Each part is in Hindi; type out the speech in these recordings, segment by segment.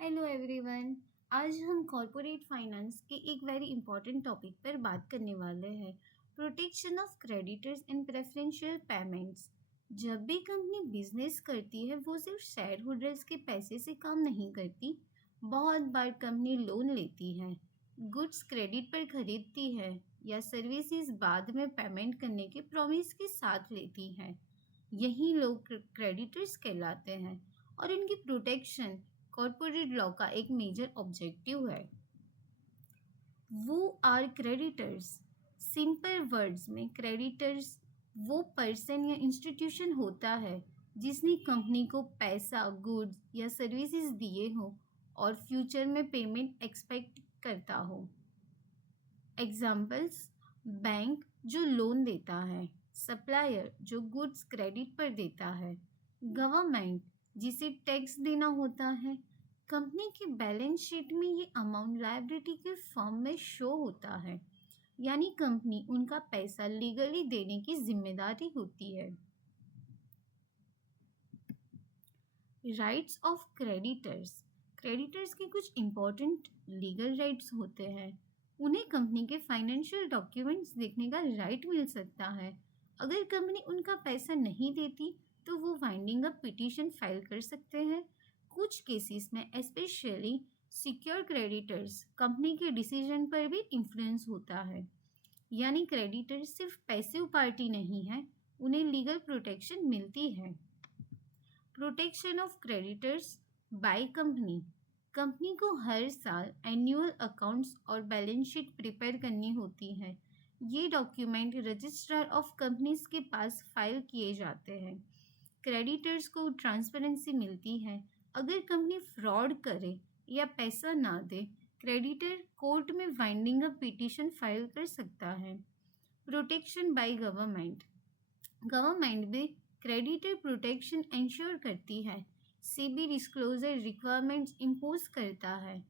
Hello everyone. आज हम कॉरपोरेट फाइनेंस के एक वेरी इंपॉर्टेंट टॉपिक पर बात करने वाले हैं, protection of creditors and preferential payments. जब भी कंपनी बिजनेस करती है वो सिर्फ शेयर होल्डर्स के पैसे से काम नहीं करती। बहुत बार कंपनी लोन लेती है, गुड्स क्रेडिट पर खरीदती है या सर्विसेज बाद में पेमेंट करने के प्रॉमिस के साथ लेती है। यही लोग क्रेडिटर्स कहलाते हैं और इनकी प्रोटेक्शन कॉर्पोरेट लॉ का एक मेजर ऑब्जेक्टिव है। वो आर क्रेडिटर्स। सिंपल वर्ड्स में क्रेडिटर्स वो पर्सन या इंस्टीट्यूशन होता है जिसने कंपनी को पैसा, गुड्स या सर्विसेज दिए हो और फ्यूचर में पेमेंट एक्सपेक्ट करता हो। एग्जाम्पल्स: बैंक जो लोन देता है, सप्लायर जो गुड्स क्रेडिट पर देता है, गवर्नमेंट जिसे टैक्स देना होता है। कंपनी की बैलेंस शीट में ये अमाउंट लायबिलिटी के फॉर्म में शो होता है, यानी कंपनी उनका पैसा लीगली देने की जिम्मेदारी होती है। Rights of creditors. क्रेडिटर्स के कुछ इम्पोर्टेंट लीगल राइट्स होते हैं। उन्हें कंपनी के फाइनेंशियल डॉक्यूमेंट्स देखने का राइट मिल सकता है। अगर कंपनी उनका पैसा नहीं देती तो वो वाइंडिंग अप पिटीशन फाइल कर सकते हैं। कुछ केसेस में स्पेशली सिक्योर क्रेडिटर्स कंपनी के डिसीजन पर भी इन्फ्लुएंस होता है, यानी क्रेडिटर्स सिर्फ पैसिव पार्टी नहीं है, उन्हें लीगल प्रोटेक्शन मिलती है। Protection of creditors by company. Company को हर साल एनुअल अकाउंट्स और बैलेंस शीट प्रिपेयर करनी होती है। ये डॉक्यूमेंट रजिस्ट्रार ऑफ कंपनीज के पास फाइल किए जाते हैं। क्रेडिटर्स को ट्रांसपेरेंसी मिलती है। अगर कंपनी फ्रॉड करे या पैसा ना दे, क्रेडिटर कोर्ट में वाइंडिंग अप पिटीशन फाइल कर सकता है। Protection by government. गवर्नमेंट भी क्रेडिटर प्रोटेक्शन इंश्योर करती है। सीबी डिस्क्लोजर रिक्वायरमेंट्स इम्पोज करता है।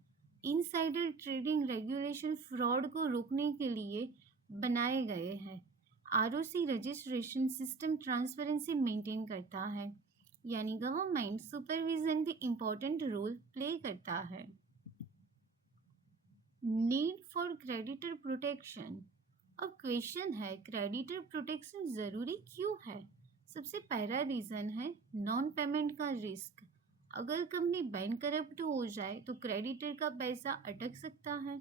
इनसाइडर ट्रेडिंग रेगुलेशन फ्रॉड को रोकने के लिए बनाए गए हैं। ROC registration system transparency maintain करता है, यानी गवर्नमेंट सुपरविजन भी इम्पोर्टेंट रोल प्ले करता है। Need for creditor protection. अब क्वेश्चन है, क्रेडिटर प्रोटेक्शन ज़रूरी क्यों है? सबसे पहला रीज़न है नॉन पेमेंट का रिस्क। अगर कंपनी बैंक करप्ट हो जाए तो क्रेडिटर का पैसा अटक सकता है।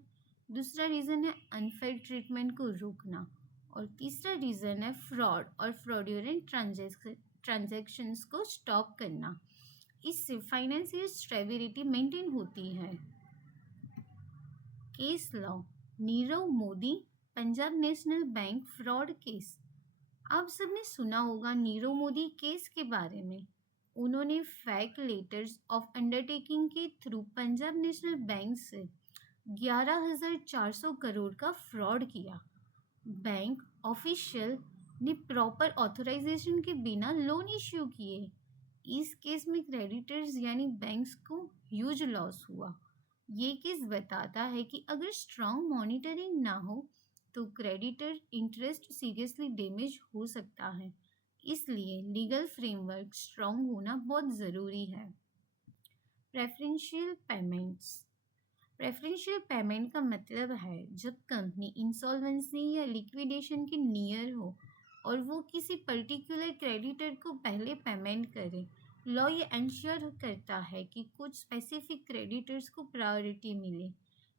दूसरा रीज़न है अनफेयर ट्रीटमेंट को रोकना। और तीसरा रीज़न है फ्रॉड और फ्रॉडुलेंट ट्रांजैक्शंस को स्टॉप करना। इससे फाइनेंशियल स्टेबिलिटी मेंटेन होती है। Case law. Nirav Modi Punjab national bank fraud case. आप सबने सुना होगा नीरव मोदी केस के बारे में। उन्होंने फेक लेटर्स ऑफ अंडरटेकिंग के थ्रू पंजाब नेशनल बैंक से 11,400 करोड़ का फ्रॉड किया। बैंक ऑफिशियल ने प्रॉपर ऑथराइजेशन के बिना लोन इश्यू किए। इस केस में क्रेडिटर्स यानी बैंक्स को ह्यूज लॉस हुआ। ये केस बताता है कि अगर स्ट्रॉन्ग मॉनिटरिंग ना हो तो क्रेडिटर इंटरेस्ट सीरियसली डैमेज हो सकता है। इसलिए लीगल फ्रेमवर्क स्ट्रॉन्ग होना बहुत ज़रूरी है। Preferential payments. प्रेफरेंशियल पेमेंट का मतलब है जब कंपनी इंसॉल्वेंसी या लिक्विडेशन के नियर हो और वो किसी पर्टिकुलर क्रेडिटर को पहले पेमेंट करे। लॉ ये इंश्योर करता है कि कुछ स्पेसिफिक क्रेडिटर्स को प्रायोरिटी मिले।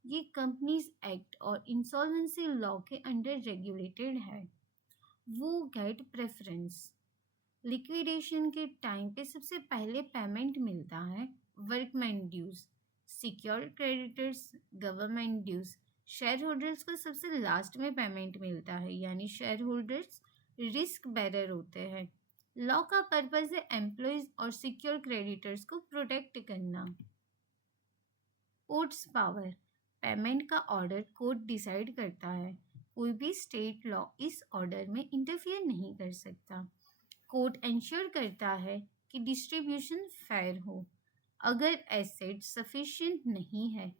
ये कंपनीज एक्ट और इंसॉल्वेंसी लॉ के अंडर रेगुलेटेड है। वो गेट प्रेफरेंस। लिक्विडेशन के टाइम पे सबसे पहले पेमेंट मिलता है workman dues, secure creditors government dues. Shareholders को सबसे लास्ट में पेमेंट मिलता है, यानी शेयर होल्डर्स रिस्क बेरर होते हैं। लॉ का पर्पस है एम्प्लॉयज और सिक्योर क्रेडिटर्स को प्रोटेक्ट करना। Courts power. पेमेंट का ऑर्डर कोर्ट डिसाइड करता है। कोई भी स्टेट लॉ इस ऑर्डर में इंटरफियर नहीं कर सकता। कोर्ट इंश्योर करता है कि डिस्ट्रीब्यूशन फेयर हो। अगर एसेट सफिशिएंट नहीं है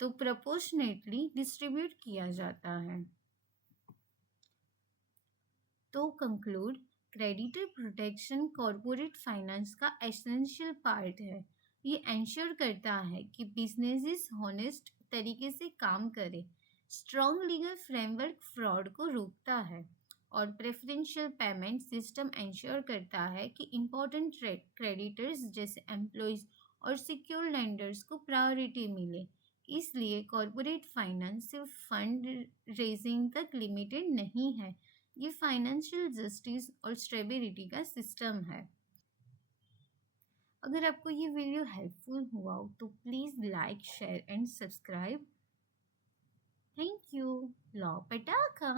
तो प्रोपोर्शनेटली डिस्ट्रीब्यूट किया जाता है। तो conclude, creditor protection corporate finance का एसेंशियल पार्ट है। ये एंश्योर करता है कि बिजनेसेस हॉनेस्ट तरीके से काम करे। स्ट्रॉन्ग लीगल फ्रेमवर्क फ्रॉड को रोकता है और प्रेफरेंशियल पेमेंट सिस्टम एंश्योर करता है कि इम्पोर्टेंट क्रेडिटर्स जैसे एम्प्लॉयज़ और सिक्योर लेंडर्स को प्रायोरिटी मिले। इसलिए कॉरपोरेट फाइनेंस सिर्फ फंड रेजिंग तक लिमिटेड नहीं है, ये फाइनेंशियल जस्टिस और स्टेबिलिटी का सिस्टम है। अगर आपको ये वीडियो हेल्पफुल हुआ हो तो please like share and subscribe. Thank you. Law पटाखा।